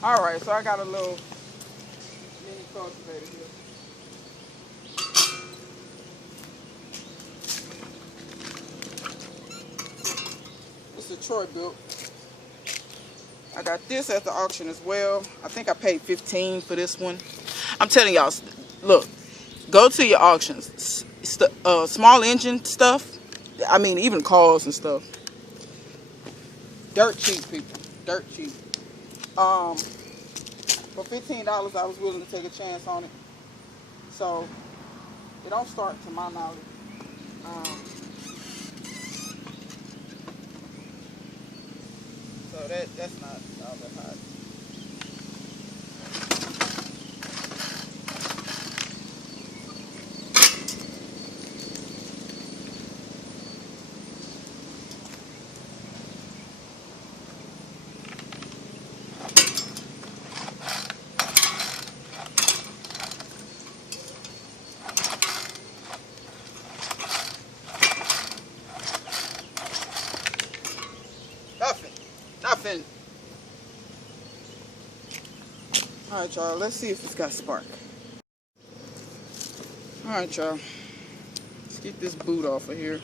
Alright, so I got a little mini cultivator here. It's a Troy built. I got this at the auction as well. I think I paid $15 for this one. I'm telling y'all, look, go to your auctions. Small engine stuff. I mean, even cars and stuff. Dirt cheap, people. Dirt cheap. For $15, I was willing to take a chance on it. So, it don't start to my knowledge. So that's not all that hot. Nothing. Alright, y'all. Let's see if it's got spark. Alright, y'all. Let's get this boot off of here.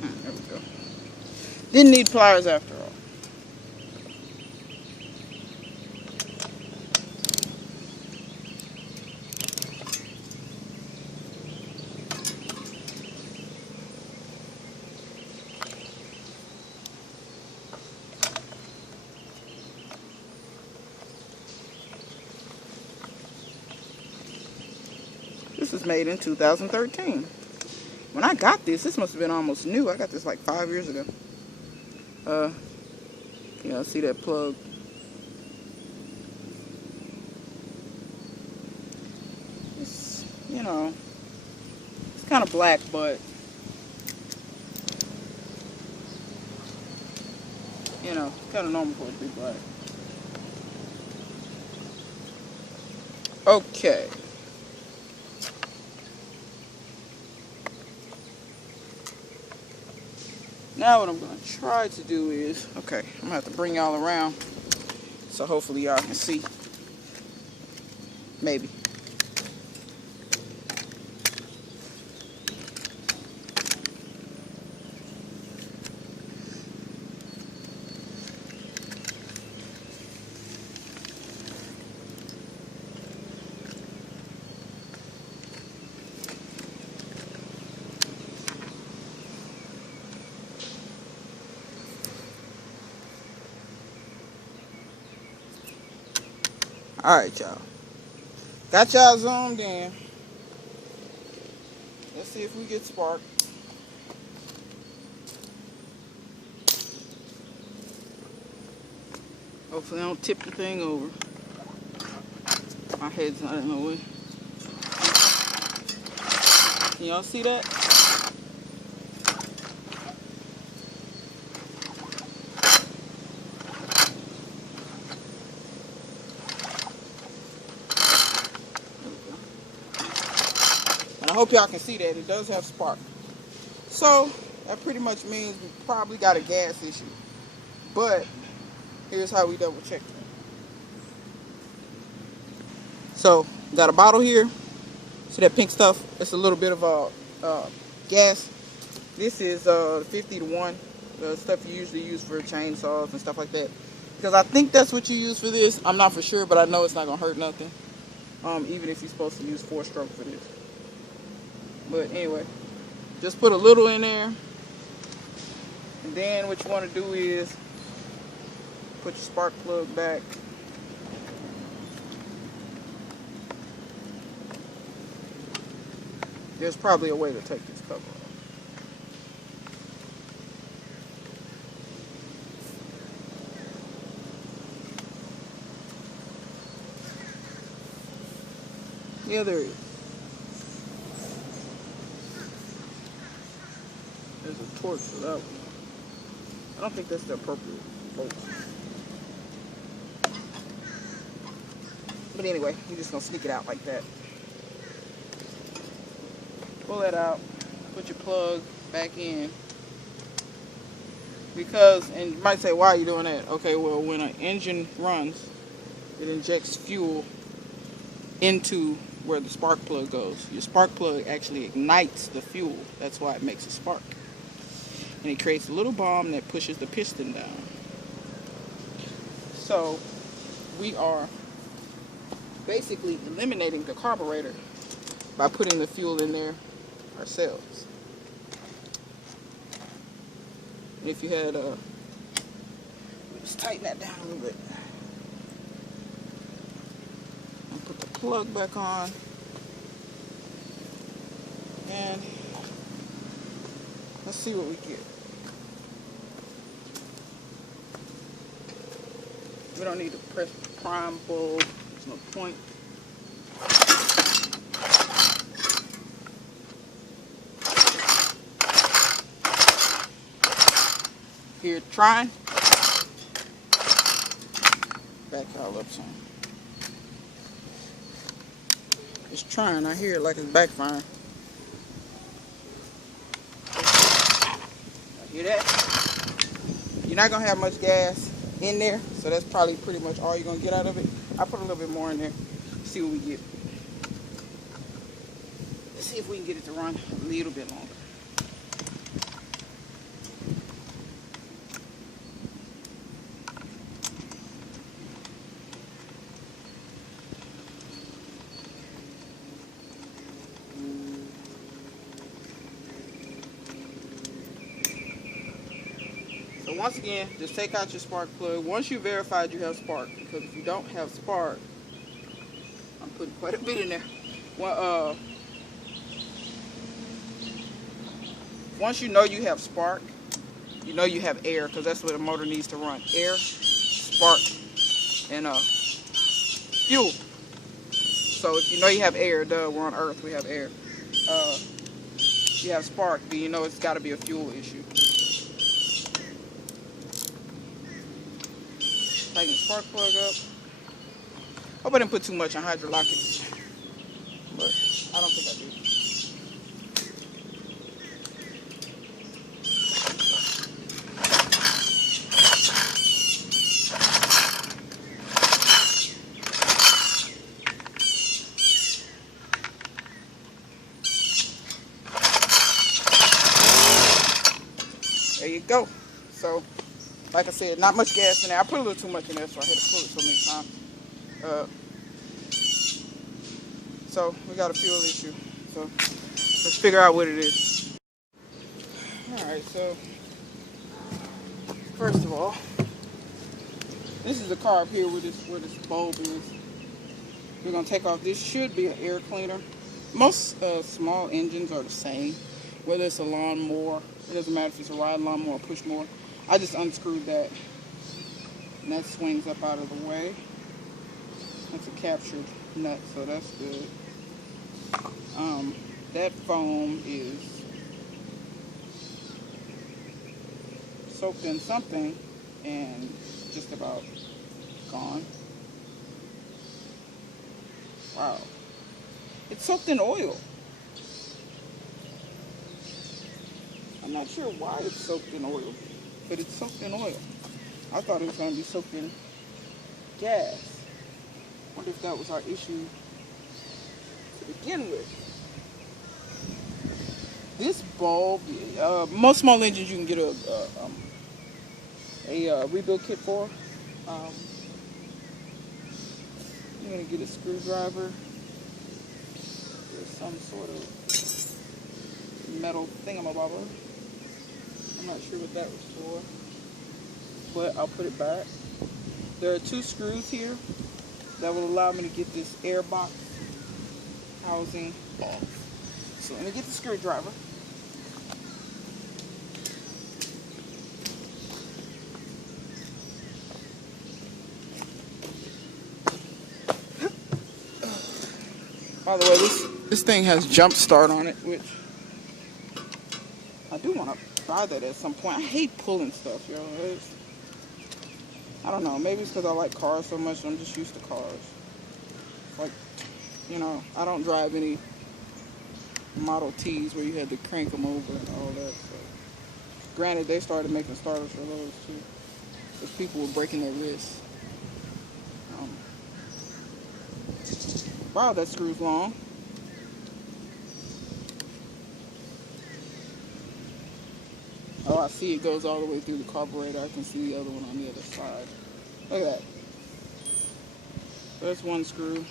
There we go. Didn't need pliers after all. This was made in 2013. When I got this must have been almost new. I got this like 5 years ago. You know, see that plug? It's, you know, it's kind of black, but, you know, it's kind of normal for it to be black. Okay. Now what I'm going to try to do is, okay, I'm going to have to bring y'all around so hopefully y'all can see. Maybe. Alright, y'all. Got y'all zoomed in. Let's see if we get spark. Hopefully I don't tip the thing over. My head's not in the way. Can y'all see that? I hope y'all can see that. It does have spark. So, that pretty much means we probably got a gas issue. But, here's how we double check it. So, got a bottle here. See that pink stuff? It's a little bit of gas. This is 50 to 1. The stuff you usually use for chainsaws and stuff like that. Because I think that's what you use for this. I'm not for sure, but I know it's not going to hurt nothing. Even if you're supposed to use 4-stroke for this. But anyway, just put a little in there. And then what you want to do is put your spark plug back. There's probably a way to take this cover off. Yeah, there is. There's a torch for that one. I don't think that's the appropriate torch. But anyway, you're just gonna sneak it out like that. Pull that out. put your plug back in. Because, and you might say, why are you doing that? Okay, well, when an engine runs, it injects fuel into where the spark plug goes. Your spark plug actually ignites the fuel. That's why it makes a spark. And it creates a little bomb that pushes the piston down. So we are basically eliminating the carburetor by putting the fuel in there ourselves. And if you had just tighten that down a little bit. And put the plug back on. And let's see what we get. We don't need to press prime bulb. There's no point. Here, trying. Back all up some. It's trying. I hear it like it's backfiring. Hear that? You're not gonna have much gas in there, so that's probably pretty much all you're gonna get out of it. I put a little bit more in there. See what we get. Let's see if we can get it to run a little bit longer. Once again, just take out your spark plug once you verified you have spark, because if you don't have spark, I'm putting quite a bit in there. Well, once you know you have spark, you know you have air, because that's what the motor needs to run: air, spark, and fuel. So if you know you have air, duh, we're on Earth, we have air. You have spark, then you know it's got to be a fuel issue. Tighten the spark plug up. Hope I didn't put too much on hydrolock it, but I don't think I did. There you go. So, like I said, not much gas in there. I put a little too much in there, so I had to pull it so many times. So we got a fuel issue. So let's figure out what it is. Alright, so first of all, this is the car up here where this bulb is. We're gonna take off. This should be an air cleaner. Most small engines are the same. Whether it's a lawnmower, it doesn't matter if it's a ride lawnmower or push mower. I just unscrewed that, and that swings up out of the way. That's a captured nut, so that's good. That foam is soaked in something and just about gone. Wow. It's soaked in oil. I'm not sure why it's soaked in oil, but it's soaked in oil. I thought it was going to be soaked in gas. Wonder if that was our issue to begin with. This bulb, most small engines you can get a rebuild kit for. You're going to get a screwdriver. There's some sort of metal thingamabobber. I'm not sure what that was for, but I'll put it back. There are 2 screws here that will allow me to get this air box housing off. So let me get the screwdriver. By the way, this thing has jump start on it, which I do want to try that at some point. I hate pulling stuff, yo. I don't know. Maybe it's because I like cars so much. I'm just used to cars. Like, you know, I don't drive any Model Ts where you had to crank them over and all that. So, granted, they started making starters for those too, because people were breaking their wrists. Um, wow, that screw's long. Oh, I see it goes all the way through the carburetor. I can see the other one on the other side. Look at that. So that's one screw.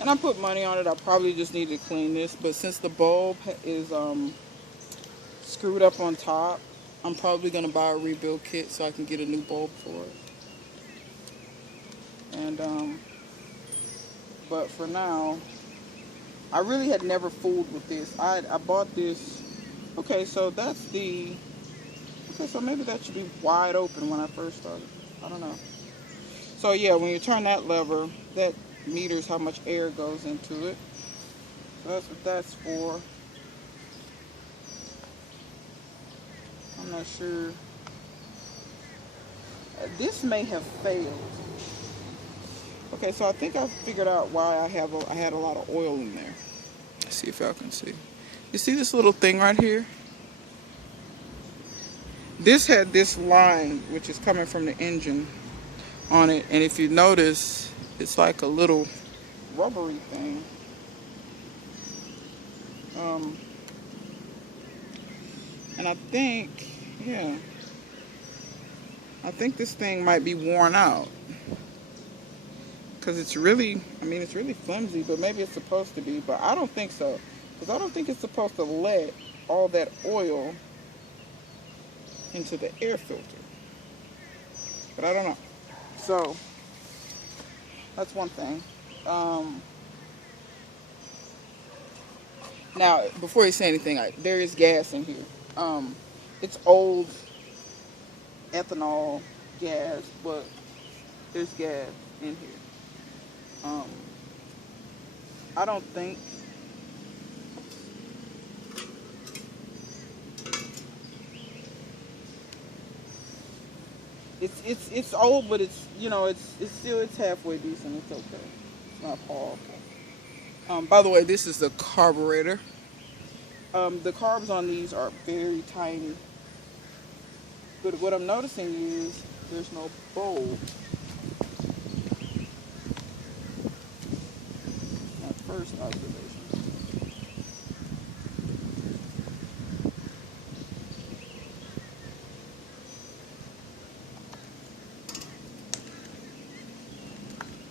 And I put money on it. I probably just need to clean this. But since the bulb is screwed up on top, I'm probably going to buy a rebuild kit so I can get a new bulb for it. And but for now, I really had never fooled with this. I bought this. Okay, so that's the. Okay, so maybe that should be wide open when I first started. I don't know. So yeah, when you turn that lever, that meters how much air goes into it. So that's what that's for. I'm not sure. This may have failed. Okay, so I think I figured out why I had a lot of oil in there. Let's see if y'all can see. You see this little thing right here? This had this line, which is coming from the engine on it. And if you notice, it's like a little rubbery thing. And I think, yeah, I think this thing might be worn out. Because it's really, it's really flimsy, but maybe it's supposed to be. But I don't think so. Because I don't think it's supposed to let all that oil into the air filter. But I don't know. So, that's one thing. Now, before you say anything, there is gas in here. It's old ethanol gas, but there's gas in here. I don't think it's old, but it's it's halfway decent. It's okay. It's not horrible. By the way, this is the carburetor. The carbs on these are very tiny. But what I'm noticing is there's no bulb. My first observation.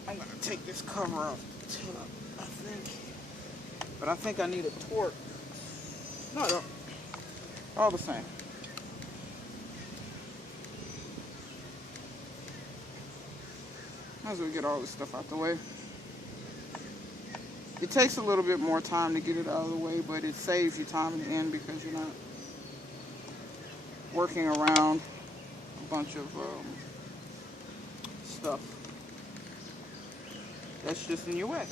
I'm gonna take this cover off the top, I think. But I think I need a torque. No, I don't. All the same. Might as well get all this stuff out the way. It takes a little bit more time to get it out of the way, but it saves you time in the end because you're not working around a bunch of stuff that's just in your way.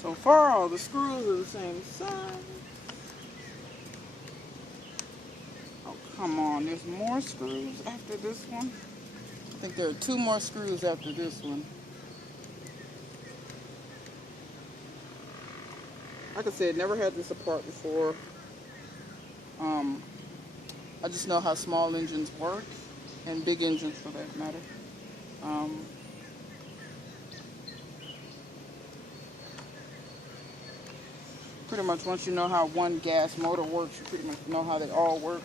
So far, all the screws are the same size. Oh, come on. There's more screws after this one. I think there are 2 more screws after this one. Like I said, never had this apart before. I just know how small engines work, and big engines for that matter. Pretty much once you know how one gas motor works, you pretty much know how they all work.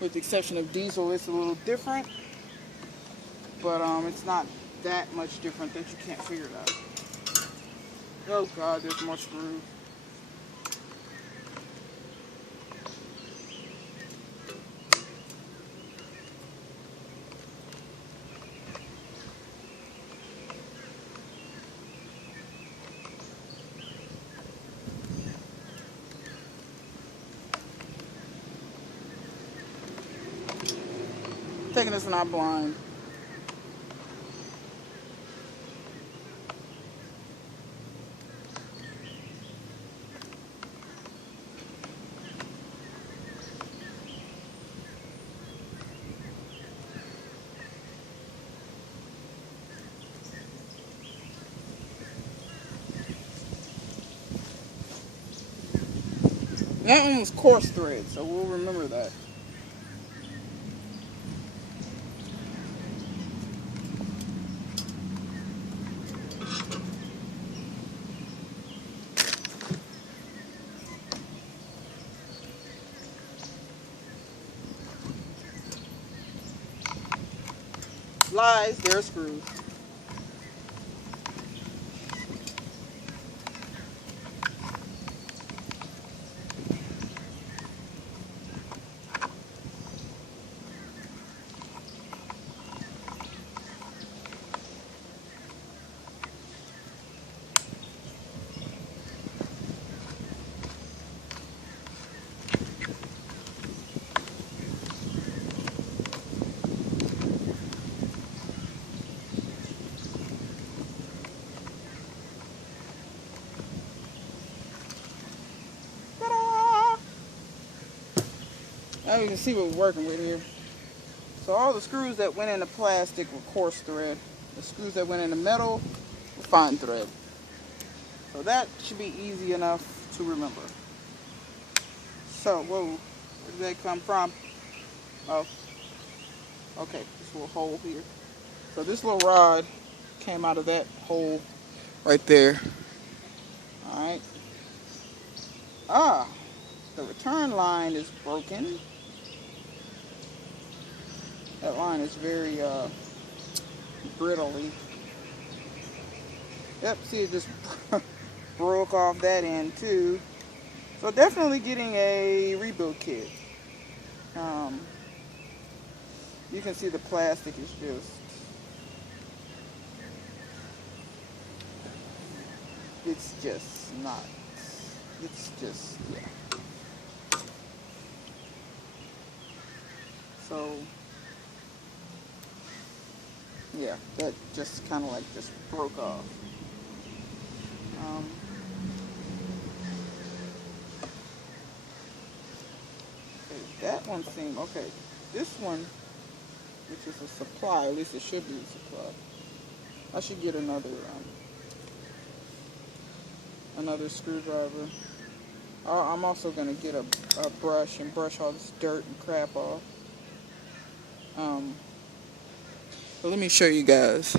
With the exception of diesel, it's a little different. But it's not that much different that you can't figure it out. Oh God, there's more screws. taking this not blind. That one was coarse thread, so we'll remember that. Lies, there are screws. Now you can see what we're working with here. So all the screws that went into plastic were coarse thread. The screws that went into metal were fine thread. So that should be easy enough to remember. So, whoa, where did that come from? Oh, okay, this little hole here. So this little rod came out of that hole right there. All right. Ah, the return line is broken. That line is very brittly. Yep, see it just broke off that end too. So definitely getting a rebuild kit. You can see the plastic is it's just not, it's just, yeah. So, yeah, that just kind of like just broke off. Okay, that one seemed, okay, this one, which is a supply, at least it should be a supply. I should get another screwdriver. I'm also going to get a brush and brush all this dirt and crap off. But let me show you guys.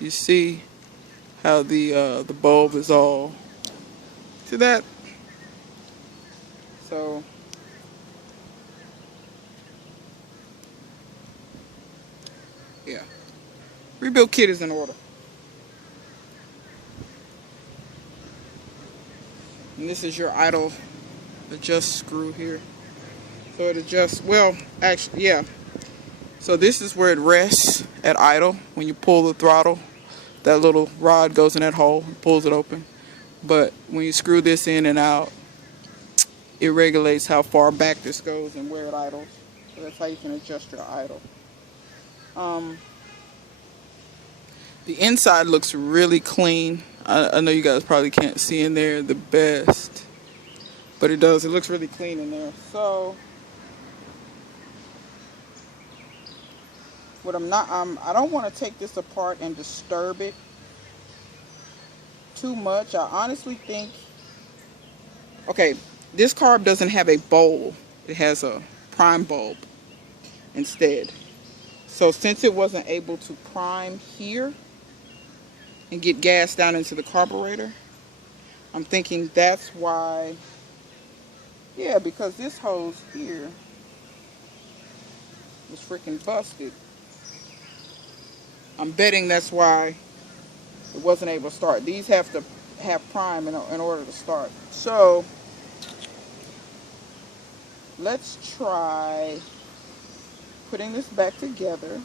You see how the bulb is all, see that? So yeah, rebuild kit is in order. And this is your idle adjust screw here. So it adjusts, well, actually, yeah. So this is where it rests at idle. When you pull the throttle, that little rod goes in that hole and pulls it open. But when you screw this in and out, it regulates how far back this goes and where it idles. So that's how you can adjust your idle. The inside looks really clean. I know you guys probably can't see in there the best, but it does. It looks really clean in there. So what I don't want to take this apart and disturb it too much. I honestly think, okay, this carb doesn't have a bowl. It has a prime bulb instead. So since it wasn't able to prime here and get gas down into the carburetor, I'm thinking that's why, yeah, because this hose here was freaking busted. I'm betting that's why it wasn't able to start. These have to have prime in order to start. So let's try putting this back together.